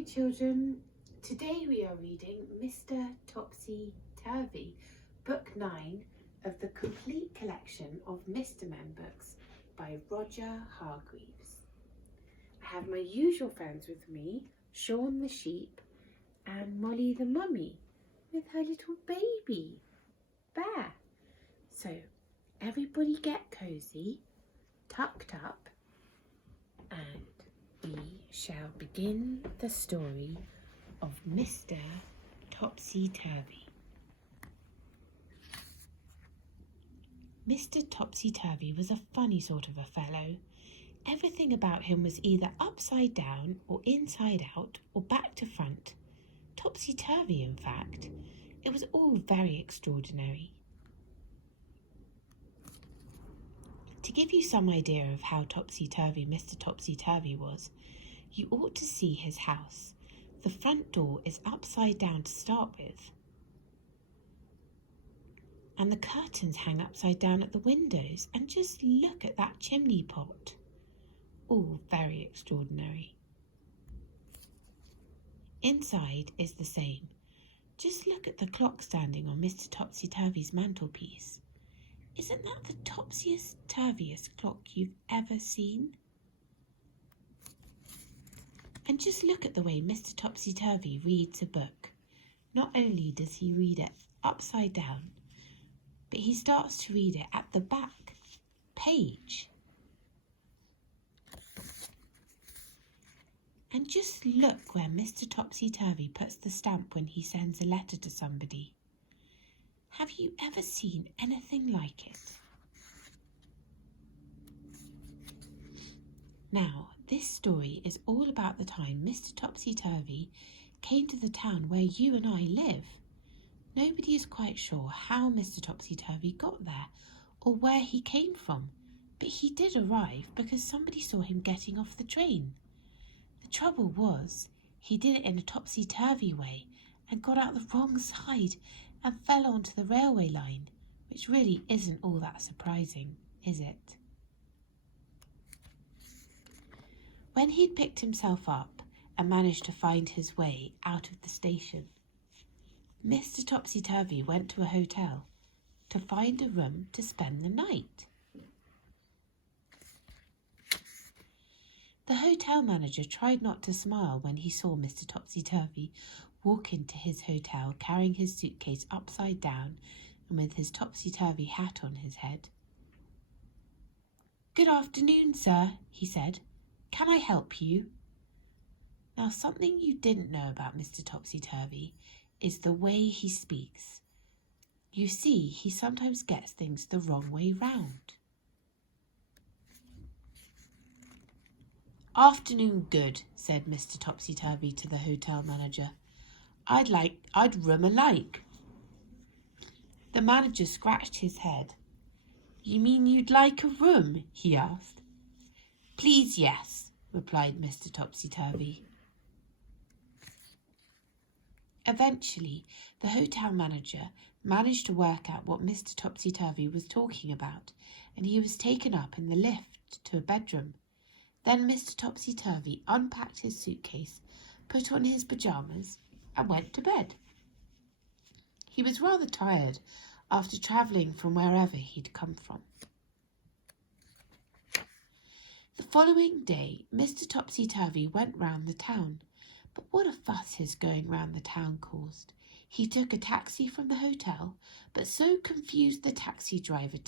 Hello children, today we are reading Mr. Topsy-Turvy, Book 9 of the complete collection of Mr. Men books by Roger Hargreaves. I have my usual friends with me, Sean the sheep and Molly the mummy with her little baby bear. So everybody get cosy, tucked up, and we shall begin the story of Mr. Topsy-Turvy. Mr. Topsy-Turvy was a funny sort of a fellow. Everything about him was either upside down or inside out or back to front. Topsy-Turvy, in fact. It was all very extraordinary. To give you some idea of how topsy-turvy Mr. Topsy-Turvy was, you ought to see his house. The front door is upside down to start with, and the curtains hang upside down at the windows, and just look at that chimney pot. All very extraordinary. Inside is the same. Just look at the clock standing on Mr. Topsy-Turvy's mantelpiece. Isn't that the topsiest-turviest clock you've ever seen? And just look at the way Mr. Topsy-Turvy reads a book. Not only does he read it upside down, but he starts to read it at the back page. And just look where Mr. Topsy-Turvy puts the stamp when he sends a letter to somebody. Have you ever seen anything like it? Now, this story is all about the time Mr. Topsy-Turvy came to the town where you and I live. Nobody is quite sure how Mr. Topsy-Turvy got there or where he came from, but he did arrive because somebody saw him getting off the train. The trouble was, he did it in a topsy-turvy way and got out the wrong side and fell onto the railway line, which really isn't all that surprising, is it? When he'd picked himself up and managed to find his way out of the station, Mr. Topsy-Turvy went to a hotel to find a room to spend the night. The hotel manager tried not to smile when he saw Mr. Topsy-Turvy walk into his hotel carrying his suitcase upside down and with his topsy-turvy hat on his head. "Good afternoon, sir," he said. "Can I help you?" Now, something you didn't know about Mr. Topsy-Turvy is the way he speaks. You see, he sometimes gets things the wrong way round. "Afternoon good," said Mr. Topsy-Turvy to the hotel manager. I'd room alike." The manager scratched his head. "You mean you'd like a room?" he asked. "Please, yes," replied Mr. Topsy-Turvy. Eventually, the hotel manager managed to work out what Mr. Topsy-Turvy was talking about, and he was taken up in the lift to a bedroom. Then Mr. Topsy-Turvy unpacked his suitcase, put on his pyjamas, and went to bed. He was rather tired after travelling from wherever he'd come from. The following day, Mr. Topsy-Turvy went round the town, but what a fuss his going round the town caused. He took a taxi from the hotel, but so confused the taxi driver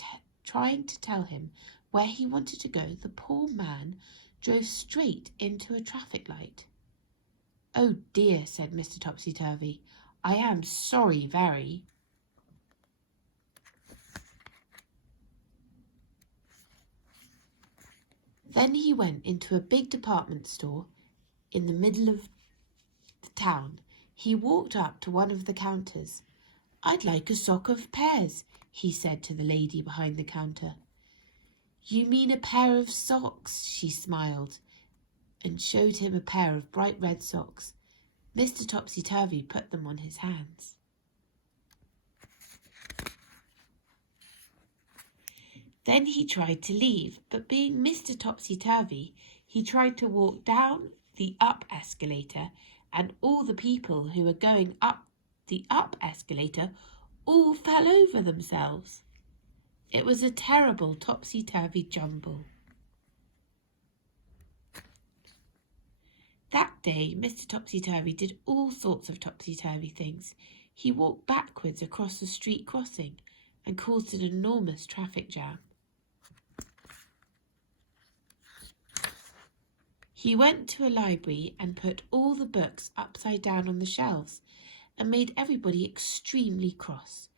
trying to tell him where he wanted to go, the poor man drove straight into a traffic light. "Oh dear," said Mr. Topsy-Turvy. "I am sorry very." Then he went into a big department store in the middle of the town. He walked up to one of the counters. "I'd like a sock of pears," he said to the lady behind the counter. "You mean a pair of socks," she smiled, and showed him a pair of bright red socks. Mr. Topsy-Turvy put them on his hands. Then he tried to leave, but being Mr. Topsy-Turvy, he tried to walk down the up escalator and all the people who were going up the up escalator all fell over themselves. It was a terrible topsy-turvy jumble. That day, Mr. Topsy-Turvy did all sorts of topsy-turvy things. He walked backwards across the street crossing and caused an enormous traffic jam. He went to a library and put all the books upside down on the shelves and made everybody extremely cross.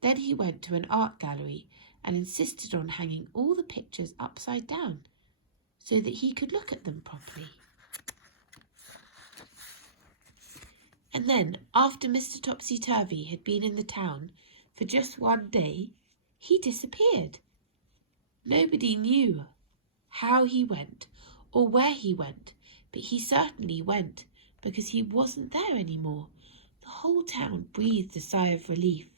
Then he went to an art gallery and insisted on hanging all the pictures upside down so that he could look at them properly. And then, after Mr. Topsy-Turvy had been in the town for just one day, he disappeared. Nobody knew how he went or where he went, but he certainly went because he wasn't there anymore. The whole town breathed a sigh of relief.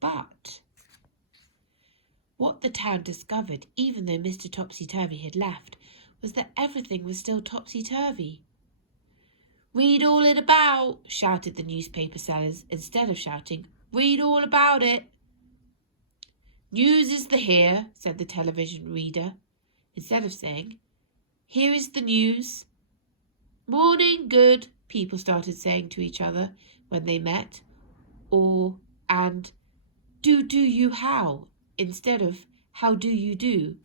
But what the town discovered, even though Mr. Topsy-Turvy had left, was that everything was still topsy-turvy. "Read all it about," shouted the newspaper sellers, instead of shouting, "Read all about it." "News is the here," said the television reader, instead of saying, "Here is the news." "Morning, good," people started saying to each other when they met, and do you how, instead of how do you do.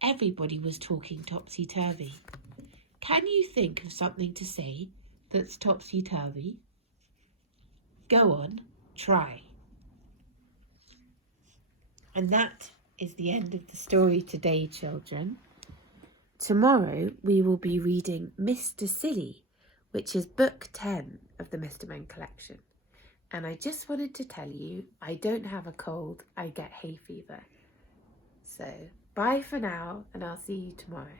Everybody was talking topsy-turvy. Can you think of something to say that's topsy-turvy? Go on, try. And that is the end of the story today, children. Tomorrow we will be reading Mr. Silly, which is book 10 of the Mr. Men collection. And I just wanted to tell you, I don't have a cold, I get hay fever. So bye for now, and I'll see you tomorrow.